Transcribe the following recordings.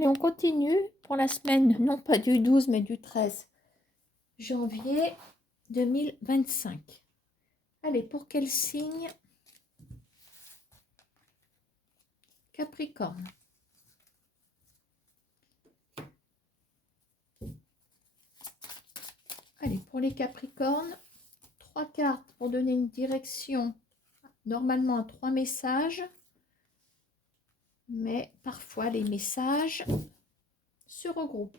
Allez, on continue pour la semaine, non pas du 12, mais du 13 janvier 2025. Allez, pour quel signe? Capricorne. Allez, pour les Capricornes, 3 cartes pour donner une direction, normalement à 3 messages, mais parfois les messages se regroupent.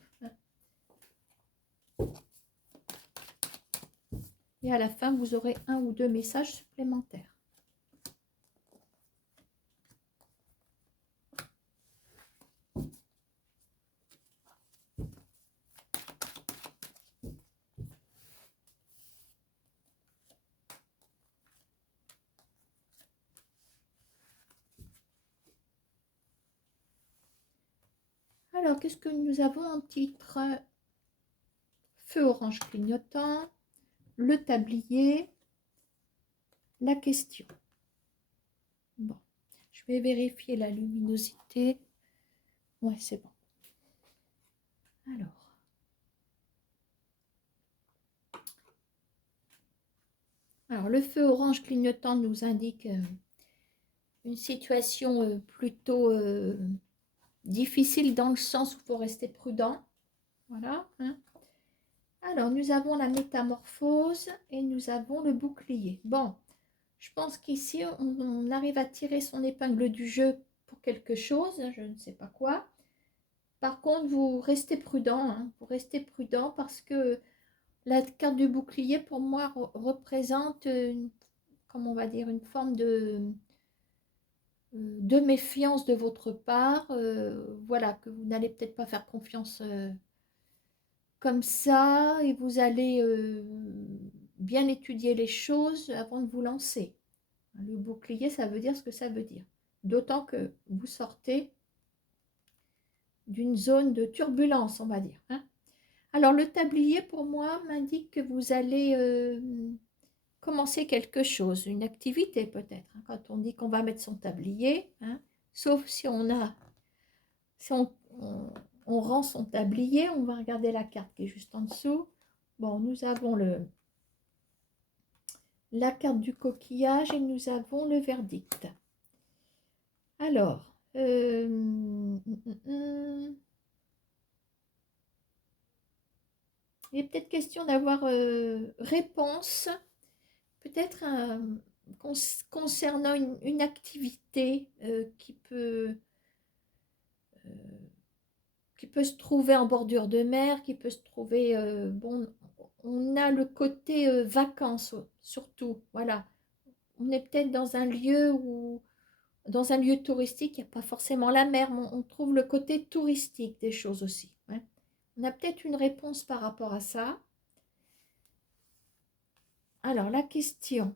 Et à la fin, vous aurez 1 ou 2 messages supplémentaires. Alors, qu'est-ce que nous avons en titre? Feu orange clignotant, le tablier, la question. Bon, je vais vérifier la luminosité. Ouais, c'est bon. Alors, le feu orange clignotant nous indique une situation plutôt difficile dans le sens où il faut rester prudent. Voilà. Hein. Alors, nous avons la métamorphose et nous avons le bouclier. Bon, je pense qu'ici, on arrive à tirer son épingle du jeu pour quelque chose, je ne sais pas quoi. Par contre, vous restez prudent, hein, vous restez prudent parce que la carte du bouclier, pour moi, représente, comment on va dire, une forme de méfiance de votre part. Voilà, que vous n'allez peut-être pas faire confiance comme ça et vous allez bien étudier les choses avant de vous lancer. Le bouclier, ça veut dire ce que ça veut dire. D'autant que vous sortez d'une zone de turbulence, on va dire. Hein. Alors, le tablier, pour moi, m'indique que vous allez commencer quelque chose, une activité peut-être. Hein, quand on dit qu'on va mettre son tablier, hein, sauf si on rend son tablier, on va regarder la carte qui est juste en dessous. Bon, nous avons la carte du coquillage et nous avons le verdict. Alors, il est peut-être question d'avoir réponse, peut-être concernant une activité qui peut se trouver en bordure de mer, qui peut se trouver, bon, on a le côté vacances surtout, voilà. On est peut-être dans un lieu touristique, il n'y a pas forcément la mer, mais on trouve le côté touristique des choses aussi. Hein. On a peut-être une réponse par rapport à ça. Alors, la question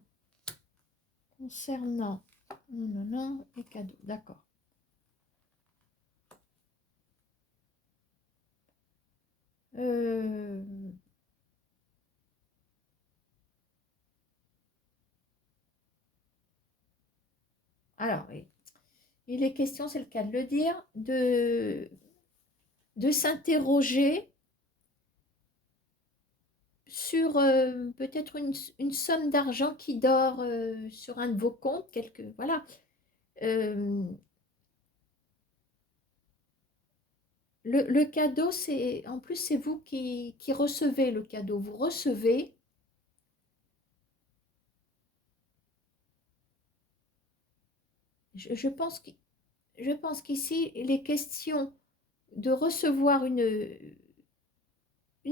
concernant les cadeaux, d'accord. Alors, il est question, c'est le cas de le dire, de s'interroger sur peut-être une somme d'argent qui dort sur un de vos comptes, voilà. Le cadeau, en plus, c'est vous qui recevez le cadeau. Vous recevez. Je pense qu'ici, il est question de recevoir une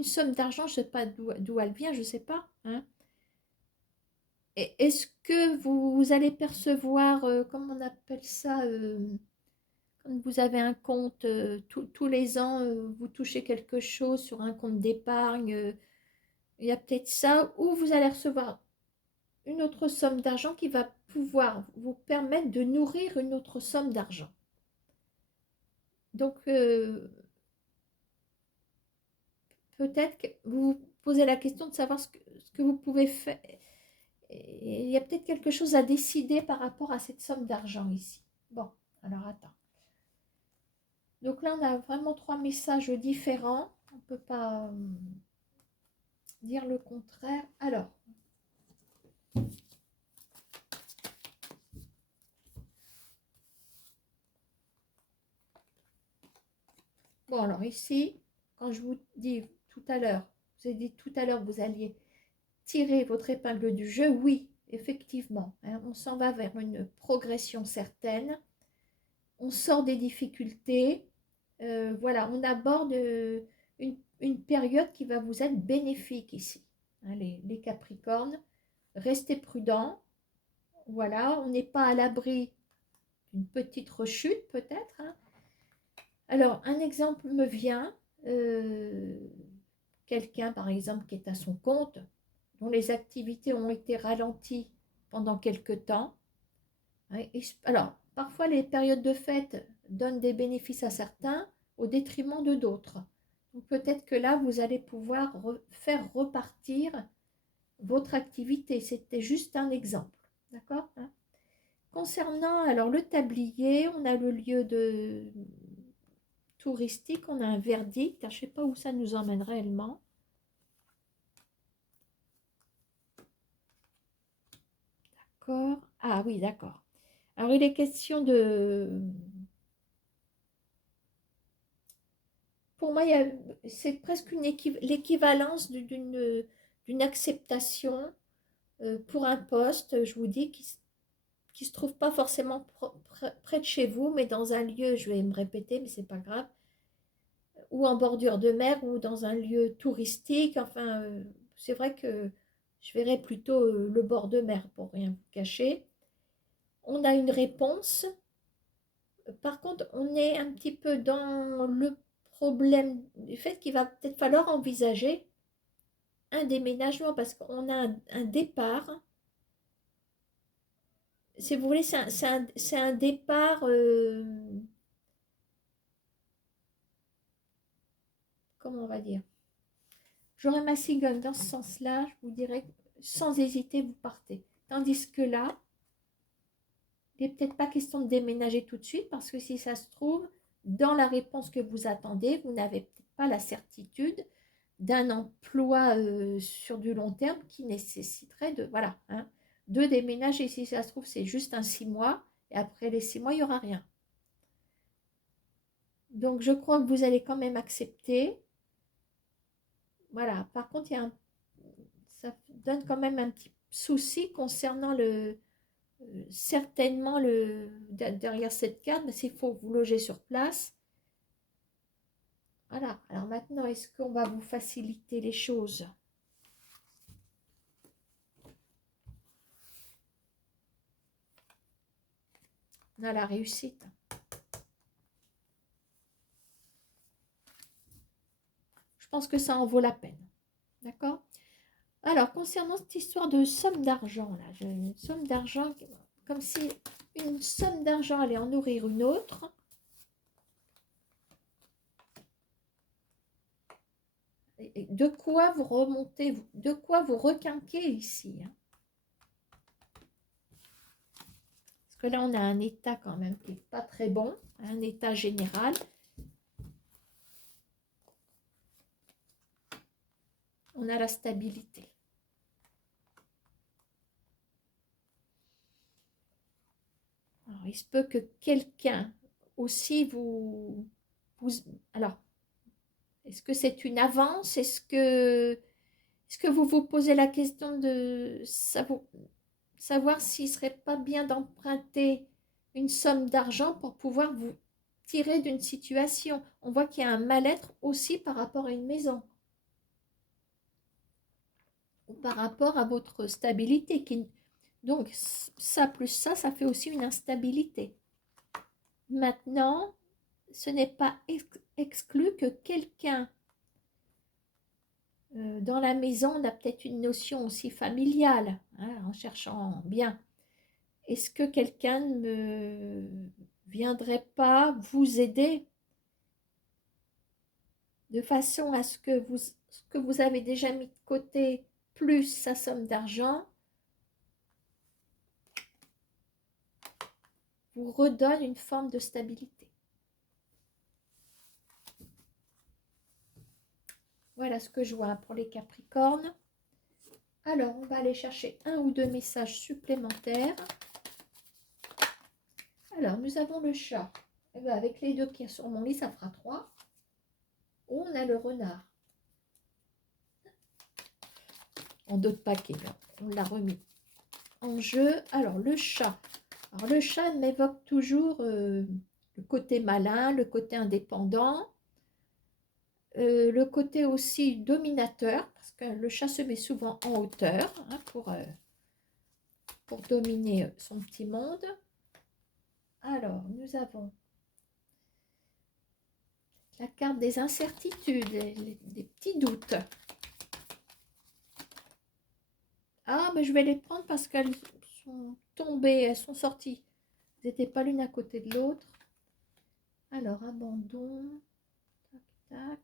somme d'argent, je ne sais pas d'où elle vient, je ne sais pas. Hein. Est-ce que vous allez percevoir, comment on appelle ça, quand vous avez un compte, tous les ans, vous touchez quelque chose sur un compte d'épargne, il y a peut-être ça, ou vous allez recevoir une autre somme d'argent qui va pouvoir vous permettre de nourrir une autre somme d'argent. Donc, peut-être que vous vous posez la question de savoir ce que vous pouvez faire. Il y a peut-être quelque chose à décider par rapport à cette somme d'argent ici. Bon, alors attends. Donc là, on a vraiment 3 messages différents. On ne peut pas dire le contraire. Alors, bon, alors ici, quand je vous dis tout à l'heure, vous avez dit tout à l'heure que vous alliez tirer votre épingle du jeu, oui, effectivement, hein, on s'en va vers une progression certaine, on sort des difficultés, voilà, on aborde une période qui va vous être bénéfique ici, hein, les Capricornes, restez prudents, voilà, on n'est pas à l'abri d'une petite rechute peut-être, hein. Alors, un exemple me vient, quelqu'un par exemple qui est à son compte, dont les activités ont été ralenties pendant quelque temps. Alors, parfois les périodes de fête donnent des bénéfices à certains au détriment de d'autres. Donc peut-être que là, vous allez pouvoir faire repartir votre activité. C'était juste un exemple. D'accord, hein? Concernant alors le tablier, on a le lieu de touristique, on a un verdict. Je ne sais pas où ça nous emmène réellement. D'accord. Ah oui, d'accord. Alors, il est question de... Pour moi, c'est presque l'équivalence d'une acceptation pour un poste, je vous dis, qui ne se trouve pas forcément près de chez vous, mais dans un lieu, je vais me répéter, mais c'est pas grave, ou en bordure de mer, ou dans un lieu touristique. Enfin, c'est vrai que je verrais plutôt le bord de mer, pour rien vous cacher. On a une réponse. Par contre, on est un petit peu dans le problème du fait qu'il va peut-être falloir envisager un déménagement parce qu'on a un départ. Si vous voulez, c'est un départ, comment on va dire? J'aurais ma cigogne dans ce sens-là, je vous dirais, sans hésiter, vous partez. Tandis que là, il n'est peut-être pas question de déménager tout de suite parce que si ça se trouve, dans la réponse que vous attendez, vous n'avez peut-être pas la certitude d'un emploi sur du long terme qui nécessiterait de, voilà, hein, de déménager. Si ça se trouve, c'est juste un 6 mois et après les 6 mois, il n'y aura rien. Donc, je crois que vous allez quand même accepter. Voilà. Par contre, ça donne quand même un petit souci concernant certainement derrière cette carte, mais s'il faut vous loger sur place. Voilà. Alors maintenant, est-ce qu'on va vous faciliter les choses? On a la réussite. Je pense que ça en vaut la peine. D'accord? Alors, concernant cette histoire de somme d'argent, là, une somme d'argent, comme si une somme d'argent allait en nourrir une autre. Et de quoi vous remontez, de quoi vous requinquez ici, hein? Parce que là, on a un état quand même qui n'est pas très bon, un état général. On a la stabilité. Alors, il se peut que quelqu'un aussi alors, est-ce que c'est une avance? Est-ce que vous vous posez la question de savoir s'il ne serait pas bien d'emprunter une somme d'argent pour pouvoir vous tirer d'une situation? On voit qu'il y a un mal-être aussi par rapport à une maison ou par rapport à votre stabilité. Donc, ça plus ça fait aussi une instabilité. Maintenant, ce n'est pas exclu que quelqu'un dans la maison, on a peut-être une notion aussi familiale, hein, en cherchant bien. Est-ce que quelqu'un ne viendrait pas vous aider de façon à ce que vous avez déjà mis de côté plus sa somme d'argent vous redonne une forme de stabilité? Voilà ce que je vois pour les Capricornes. Alors, on va aller chercher un ou deux messages supplémentaires. Alors, nous avons le chat. Eh bien, avec les deux qui sont sur mon lit, ça fera 3. On a le renard. En d'autres paquets, là. On l'a remis en jeu. Alors, le chat. Alors, le chat m'évoque toujours le côté malin, le côté indépendant, le côté aussi dominateur, parce que le chat se met souvent en hauteur hein, pour dominer son petit monde. Alors, nous avons la carte des incertitudes, des petits doutes. Ah, mais je vais les prendre parce qu'elles sont tombées, elles sont sorties. Elles n'étaient pas l'une à côté de l'autre. Alors, abandon. Tac, tac.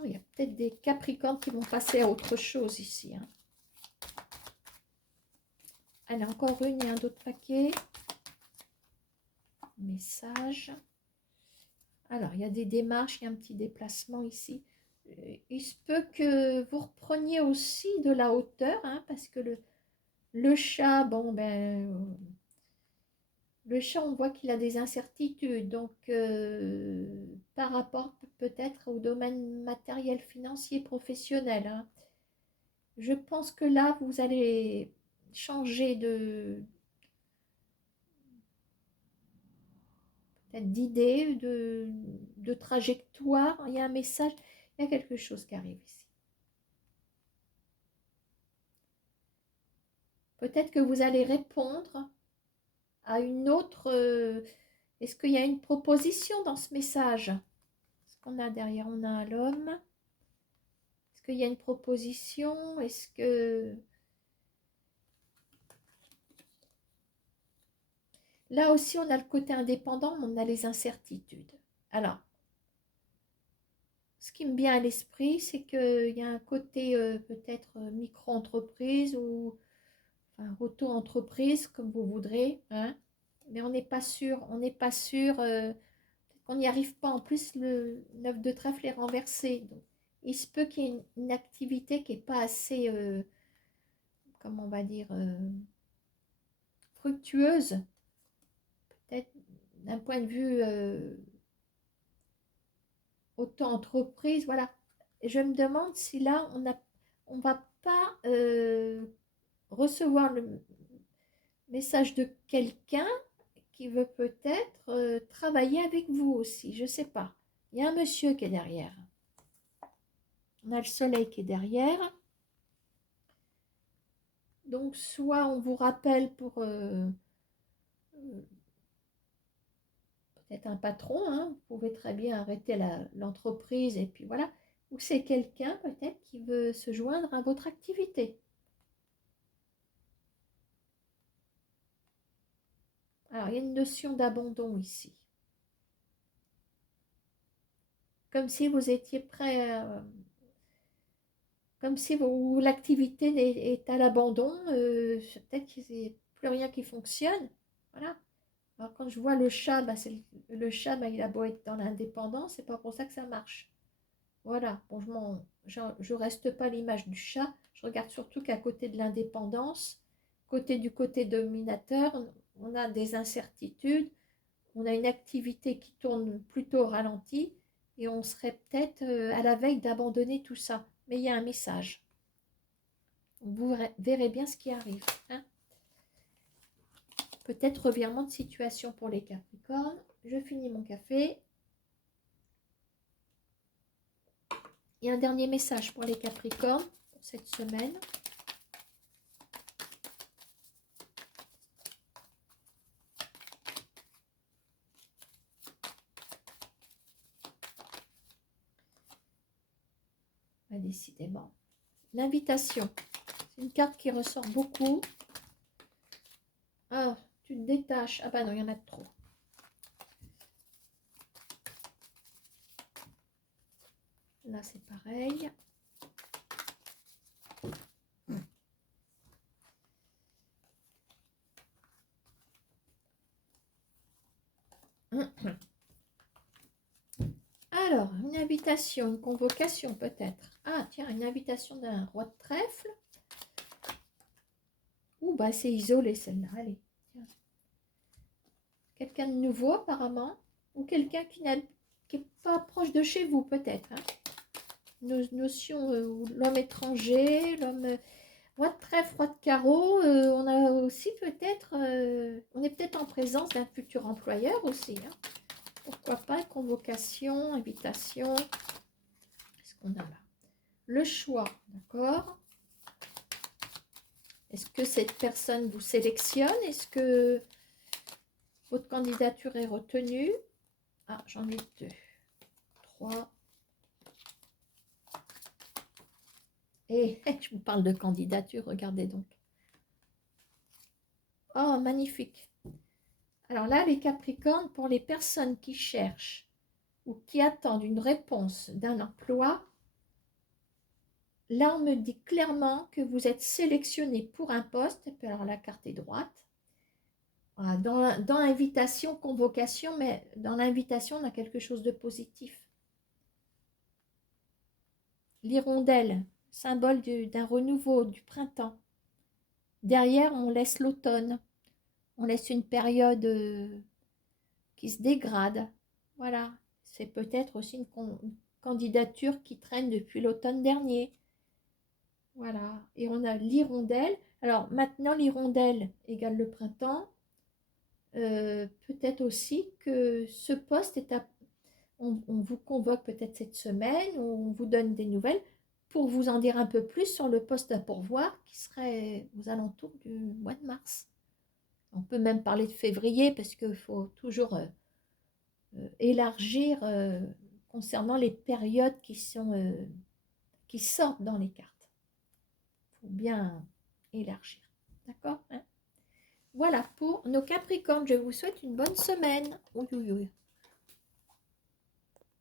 Oh, il y a peut-être des Capricornes qui vont passer à autre chose ici. Hein. Allez, encore une et un autre paquet. Message. Alors, il y a des démarches, il y a un petit déplacement ici. Il se peut que vous repreniez aussi de la hauteur, hein, parce que le chat, bon, ben, le chat, on voit qu'il a des incertitudes. Donc, par rapport peut-être au domaine matériel, financier, professionnel, hein. Je pense que là, vous allez changer peut-être d'idée, de trajectoire. Il y a un message, il y a quelque chose qui arrive ici. Peut-être que vous allez répondre à une autre... est-ce qu'il y a une proposition dans ce message? Ce qu'on a derrière, on a l'homme. Est-ce qu'il y a une proposition? Est-ce que... Là aussi, on a le côté indépendant, mais on a les incertitudes. Alors, ce qui me vient à l'esprit, c'est qu'il y a un côté peut-être micro-entreprise ou enfin, auto-entreprise, comme vous voudrez, hein, mais on n'est pas sûr, on n'est pas sûr, on n'y arrive pas. En plus, le 9 de trèfle est renversé. Donc, il se peut qu'il y ait une activité qui n'est pas assez, comment on va dire, fructueuse, peut-être d'un point de vue auto-entreprise, voilà. Et je me demande si là, on va pas recevoir le message de quelqu'un qui veut peut-être travailler avec vous aussi, je ne sais pas. Il y a un monsieur qui est derrière. On a le soleil qui est derrière. Donc, soit on vous rappelle pour peut-être un patron, hein, vous pouvez très bien arrêter l'entreprise et puis voilà. Ou c'est quelqu'un peut-être qui veut se joindre à votre activité. Alors, il y a une notion d'abandon ici. Comme si vous étiez prêt, comme si l'activité est à l'abandon, peut-être qu'il n'y a plus rien qui fonctionne. Voilà. Alors, quand je vois le chat, bah, le chat, bah, il a beau être dans l'indépendance, c'est pas pour ça que ça marche. Voilà. Bon, je reste pas à l'image du chat. Je regarde surtout qu'à côté de l'indépendance, du côté dominateur, on a des incertitudes, on a une activité qui tourne plutôt au ralenti et on serait peut-être à la veille d'abandonner tout ça. Mais il y a un message. Vous verrez bien ce qui arrive. Hein. Peut-être revirement de situation pour les Capricornes. Je finis mon café. Il y a un dernier message pour les Capricornes pour cette semaine. Ah, décidément. L'invitation. C'est une carte qui ressort beaucoup. Ah, tu te détaches. Ah bah non, il y en a trop. Là, c'est pareil. invitation, une convocation peut-être. Ah, tiens, une invitation d'un roi de trèfle. Ouh, bah c'est isolé celle-là, allez. Quelqu'un de nouveau apparemment, ou quelqu'un qui n'est pas proche de chez vous peut-être. Hein. Notion, l'homme étranger, l'homme... roi de trèfle, roi de carreau, on a aussi peut-être... on est peut-être en présence d'un futur employeur aussi. Hein. Pourquoi pas, convocation, invitation. Qu'est-ce qu'on a là? Le choix, d'accord? Est-ce que cette personne vous sélectionne? Est-ce que votre candidature est retenue? Ah, j'en ai 2, 3. Et je vous parle de candidature, regardez donc. Oh, magnifique. Alors là, les Capricornes, pour les personnes qui cherchent ou qui attendent une réponse d'un emploi, là, on me dit clairement que vous êtes sélectionné pour un poste. Et puis alors, la carte est droite. Voilà, dans l'invitation, convocation, mais dans l'invitation, on a quelque chose de positif. L'hirondelle, symbole d'un renouveau, du printemps. Derrière, on laisse l'automne. On laisse une période qui se dégrade. Voilà, c'est peut-être aussi une candidature qui traîne depuis l'automne dernier. Voilà, et on a l'hirondelle. Alors maintenant, l'hirondelle égale le printemps. Peut-être aussi que ce poste est à... On vous convoque peut-être cette semaine, on vous donne des nouvelles pour vous en dire un peu plus sur le poste à pourvoir qui serait aux alentours du mois de mars. On peut même parler de février parce qu'il faut toujours élargir concernant les périodes qui sortent dans les cartes. Il faut bien élargir. D'accord, hein? Voilà pour nos Capricornes. Je vous souhaite une bonne semaine. Oui, oui, oui.